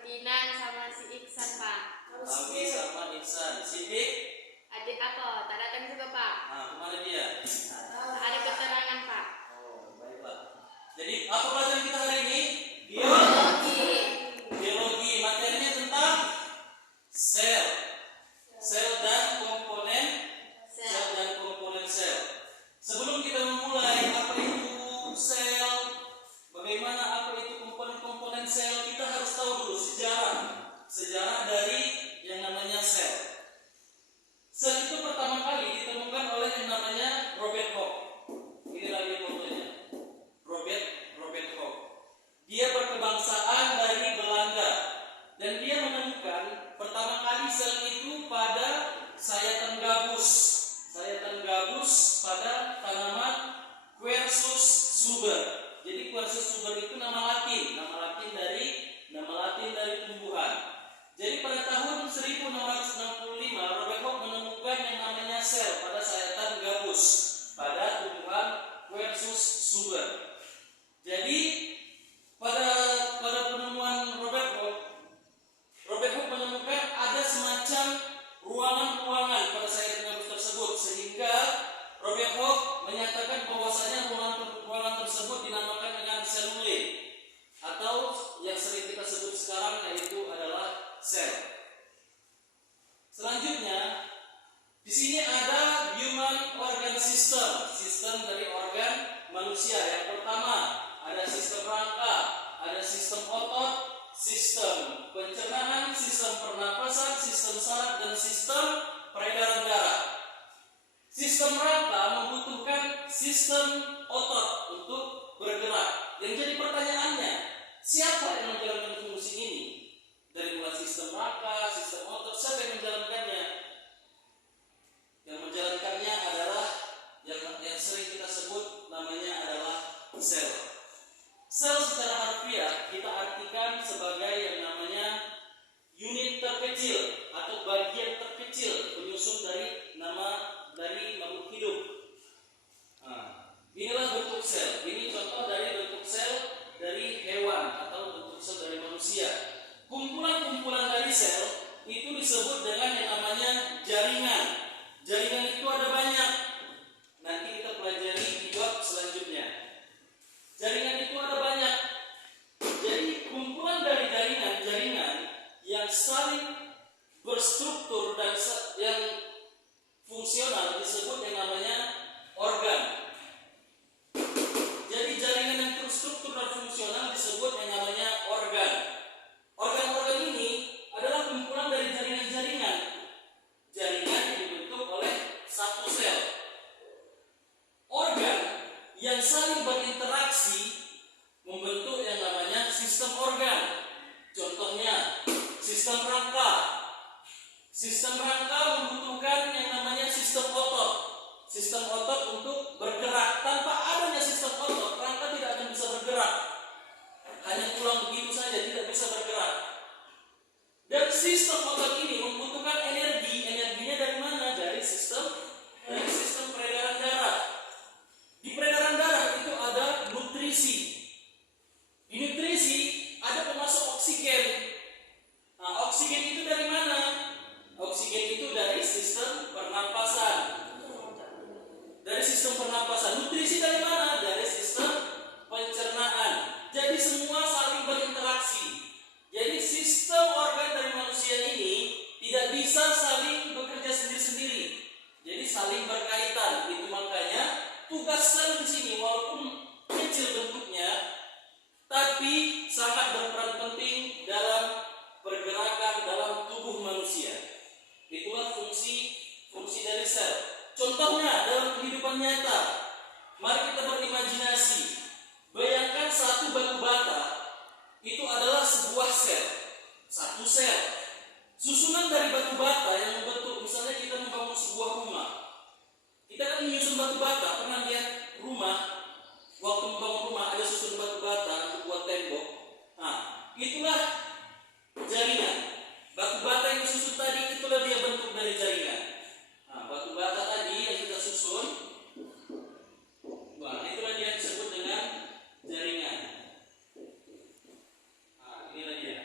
Ferdinand sama si Iksan, Pak. Abi sama Iksan. Sidik? Adik aku tak datang juga, Pak. Nah, kemana dia? Tak ada keterangan, Pak. Oh, baiklah. Jadi apa pelajaran kita hari ini? Biologi. Biologi. Materinya tentang sel. Sel dan komponen sel. Sebelum kita memulai apa itu sel, bagaimana apa itu komponen sel, kita harus tahu dulu sejarah dari yang namanya sel. Sel itu pertama kali ditemukan oleh yang namanya Robert Koch. Ini lagi fotonya. Robert Koch. Dia berkebangsaan dari Belanda dan dia menemukan pertama kali sel itu pada sayatan gabus pada tanaman Quercus suber. Jadi Quercus suber itu nama Latin dari tumbuhan. Jadi pada tahun 1665 Robert Koch menemukan yang namanya sel pada sayatan gabus pada tumbuhan Quercus suber. Jadi pada penemuan Robert Koch menemukan ada semacam ruangan-ruangan pada sayatan gabus tersebut, sehingga Robert Koch menyatakan bahwasanya ruangan tersebut dinamakan dengan selule atau yang sering kita sebut sekarang yaitu adalah sel. Selanjutnya di sini ada human organ sistem dari organ manusia. Yang pertama ada sistem rangka, ada sistem otot, sistem pencernaan, sistem pernapasan, sistem saraf, dan sistem peredaran darah. Sistem rangka membutuhkan sistem otot untuk bergerak. Yang jadi pertanyaannya, siapa yang menjalankan fungsi ini? Dari mulai sistem rangka, sistem otot, siapa yang menjalankannya? Yang menjalankannya adalah yang sering kita sebut namanya adalah sel. Sel secara harfiah kita artikan sebagai yang namanya unit terkecil atau bagian terkecil penyusun dari makhluk hidup. Nah, inilah bentuk sel. Ini contoh dari bentuk sel dari hewan atau bentuk sel dari manusia. Kumpulan-kumpulan dari sel itu disebut dengan yang namanya jaringan. Jaringan itu ada banyak. Nanti kita pelajari di bab selanjutnya. Jaringan itu ada banyak. Jadi kumpulan dari jaringan yang saling berstruktur dan yang fungsional disebut yang namanya organ. Jadi jaringan yang terstruktur dan fungsional disebut yang namanya organ. Organ-organ ini adalah kumpulan dari jaringan yang dibentuk oleh satu sel. Organ yang saling berinteraksi membentuk yang namanya sistem organ. Contohnya sistem rangka. Sistem rangka membutuhkan yang namanya sistem otot. Sistem otot untuk bergerak. Tanpa adanya sistem otot, rangka tidak akan bisa bergerak. Hanya tulang begitu saja, tidak bisa bergerak. Dan sistem otot ini membutuhkan energi. Energinya dari mana? Dari sistem peredaran darah. Di peredaran darah itu ada nutrisi. Di nutrisi ada pemasok oksigen. Nah, oksigen itu dari mana? Oksigen itu dari sistem pernapasan. Nutrisi dari mana? Dari sistem pencernaan. Jadi semua saling berinteraksi. Jadi sistem organ dari manusia ini tidak bisa saling bekerja sendiri-sendiri. Jadi saling berkaitan. Itu makanya tugas sel di sini walaupun kecil bentuknya, tapi sangat berperan penting dalam pergerakan dalam tubuh manusia. Itulah fungsi dari sel. Contohnya dalam kehidupan nyata, mari kita berimajinasi. Bayangkan satu batu bata itu adalah sebuah sel, satu sel. Susunan dari batu bata yang membentuk, misalnya kita membangun sebuah rumah. Kita kan menyusun batu bata, pernah lihat rumah? Waktu membangun rumah ada susun batu bata untuk buat tembok. Nah, itulah jaringan. Batu bata yang disusun tadi itulah dia bentuk dari jaringan. Nah, batu bata tadi yang kita susun, wah, itulah dia disebut dengan jaringan. Nah, inilah dia.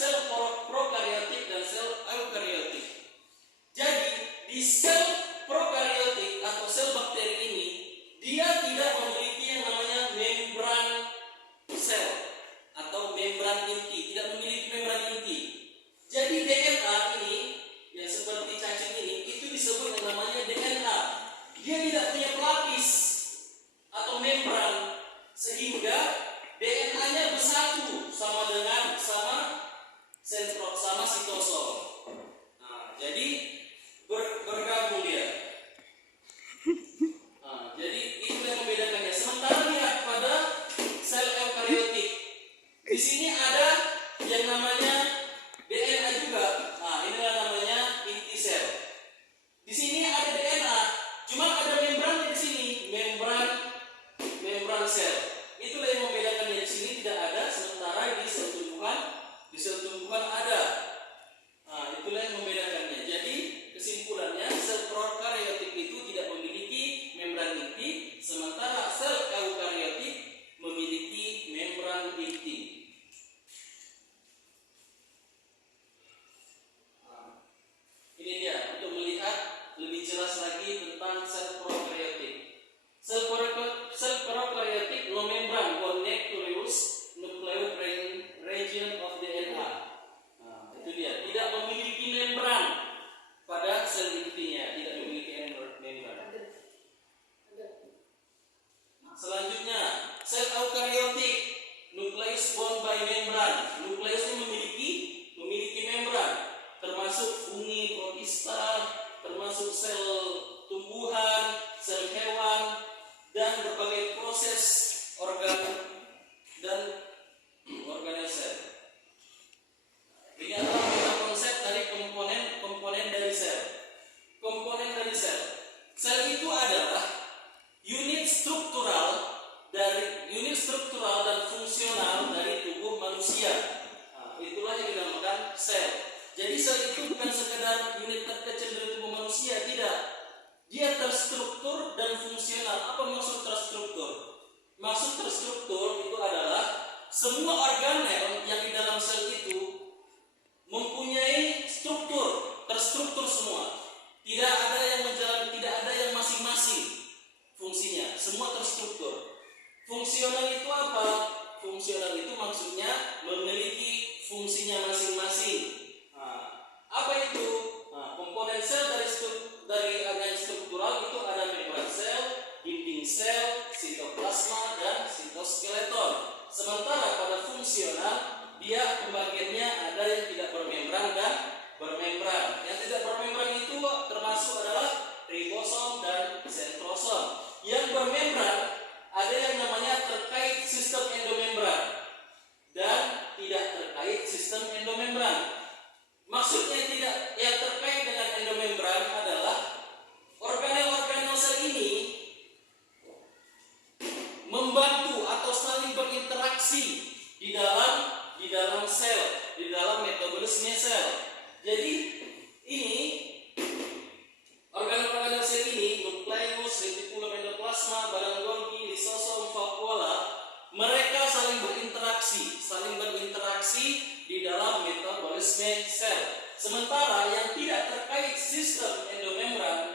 sel prokariotik dan sel eukariotik. Jadi di sel prokariotik atau sel bakteri ini dia tidak memiliki yang namanya membran sel atau membran inti, tidak memiliki membran inti. Jadi DNA ini yang seperti cacing ini itu disebut yang namanya DNA. Dia tidak punya pelapis atau membran sehingga DNA-nya bersatu sama sitosom. Nah, jadi bergabung dia. Nah, jadi itu yang membedakannya. Sementara lihat pada sel eukariotik, di sini ada yang namanya DNA juga. Nah, inilah namanya inti sel. Di sini ada DNA, cuma ada membrannya di sini, membran sel. Itulah yang membedakannya. Di sini tidak ada, sementara di sel tumbuhan ada. Nah, itulah yang membedakannya. Jadi kesimpulannya sel prokariotik itu tidak memiliki membran inti, sementara sel eukariotik memiliki membran inti. Nah, ini dia untuk melihat lebih jelas lagi tentang sel prokariotik. Sel prokariotik no membran or nucleus nucleus region of DNA. Nah, itu dia, tidak memiliki membran pada sel intinya, tidak memiliki membran. Selanjutnya, sel eukariotik nucleus bound by membran. Nucleus ini memiliki membran, termasuk fungi, protista, termasuk sel tumbuhan, sel hewan, dan berbagai proses organ dan organel sel. Ini adalah konsep dari komponen dari sel. Komponen dari sel. Sel itu adalah unit struktural dan fungsional dari tubuh manusia. Nah, itulah yang dinamakan sel. Jadi sel itu bukan sekedar unit terkecil dari tubuh manusia, tidak. Dia terstruktur dan fungsional. Apa maksud terstruktur? Maksud terstruktur itu adalah semua organel yang di dalam sel itu mempunyai terstruktur semua. Tidak ada yang masing-masing fungsinya. Semua terstruktur. Fungsional itu apa? Fungsional itu maksudnya memiliki fungsinya masing-masing. Nah, apa itu? Nah, komponen sel dari organ struktural itu ada membran sel, dinding sel, sitoplasma, dan sitoskeleton. Sementara pada fungsional dia pembagiannya ada yang tidak bermembran dan bermembran. Yang tidak bermembran itu termasuk adalah ribosom dan sentrosom. Yang bermembran ada yang namanya terkait sistem endomembran dan tidak terkait sistem endomembran. Maksudnya tidak yang terkait dengan endomembran adalah organel-organel sel ini membantu atau saling berinteraksi di dalam sel, di dalam metabolisme sel. Jadi ini organel-organel sel ini, nukleus, retikulum, endoplasma, badan Golgi, lisosom, vakuola, mereka saling berinteraksi di dalam metabolisme sel. Sementara yang tidak terkait sistem endomembran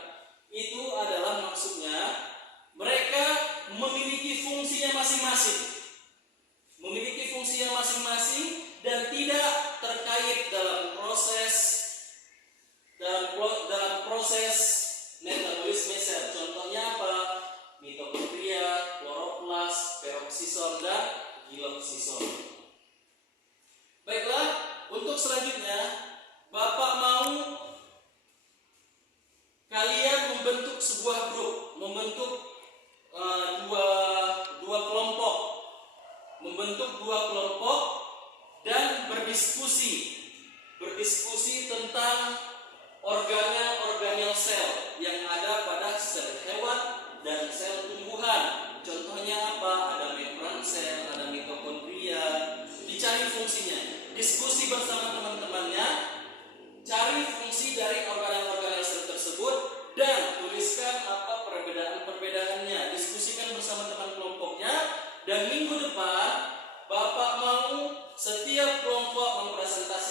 itu adalah maksudnya mereka memiliki fungsinya masing-masing dan tidak terkait dalam proses metabolisme sel. Contohnya apa? Mitokondria, kloroplas, peroksison, dan giloksison. Baiklah, untuk selanjutnya Bapak mau kalian membentuk sebuah grup, membentuk dua kelompok dan berdiskusi tentang organel sel yang ada pada sel hewan dan sel tumbuhan. Contohnya apa? Ada membran sel, ada mitokondria. Dicari fungsinya, diskusi bersama teman-temannya, cari fungsi dari organel sel tersebut dan tuliskan apa perbedaan-perbedaannya. Diskusikan bersama teman kelompoknya, dan minggu depan Bapak mau setiap kelompok mempresentasikan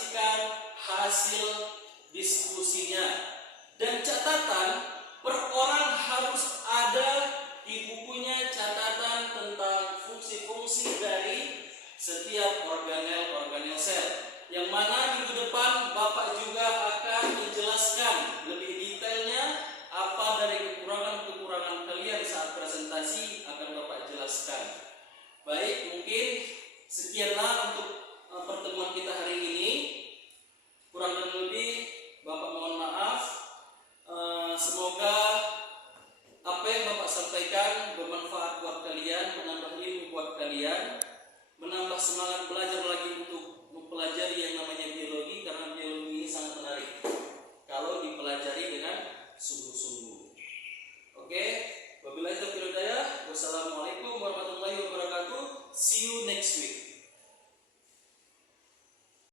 hasil diskusinya. Dan catatan, per orang harus ada di bukunya catatan tentang fungsi-fungsi dari setiap organel sel. Yang mana minggu depan Bapak juga akan menjelaskan lebih detailnya apa dari kekurangan-kekurangan kalian saat presentasi akan Bapak jelaskan. Baik, mungkin sekianlah untuk pertemuan kita hari ini. Kurang dan lebih Bapak mohon maaf. Semoga apa yang Bapak sampaikan bermanfaat buat kalian, menambah ilmu buat kalian, menambah semangat belajar lagi untuk mempelajari yang namanya biologi, karena biologi ini sangat menarik kalau dipelajari dengan sungguh-sungguh. Oke, wabillahi taufiq wal hidayah. Wassalamualaikum warahmatullahi wabarakatuh. See you